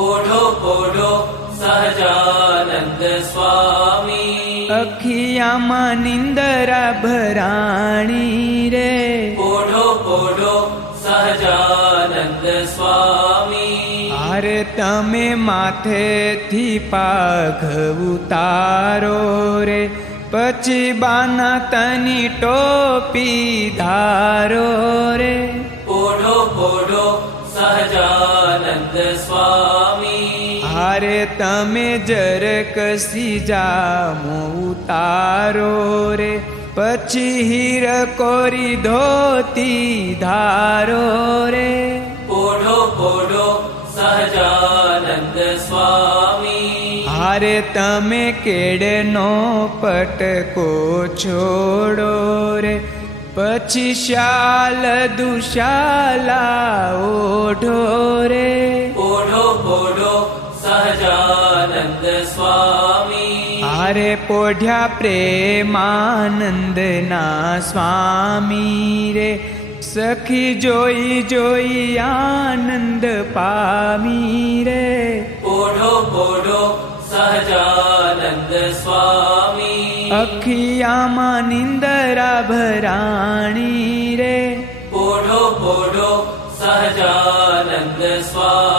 પોઢો પોઢો સહજાનંદ સ્વામી, અખિયામાં નિંદરા ભરાણી રે, પોઢો પોઢો સહજાનંદ સ્વામી, અરે તમે માથેથી પાઘ ઉતારો રે, પછી બાના તની ટોપી ધારો રે, પોઢો પોઢો સહજાનંદ સ્વામી, અરે તમે જરાક સીજામો ઉતારો રે, પછી હીર કોરી ધોતી ધારો રે, પોઢો પોઢો સહજાનંદ સ્વામી, અરે તમે કેડનો પટકો છોડો રે, પછી શાલ દુશાલા ઓઢો રે, પોઢો પોઢો સહજાનંદ સ્વામી, અરે પોઢ્યા પ્રેમાનંદના સ્વામી રે, સખી જોઈ જોઈ આનંદ પામી રે, પોઢો પોઢો સહજાનંદ સ્વામી, અખિયામાં નિંદરા ભરાણી રે, પોઢો પોઢો સહજાનંદ સ્વામી.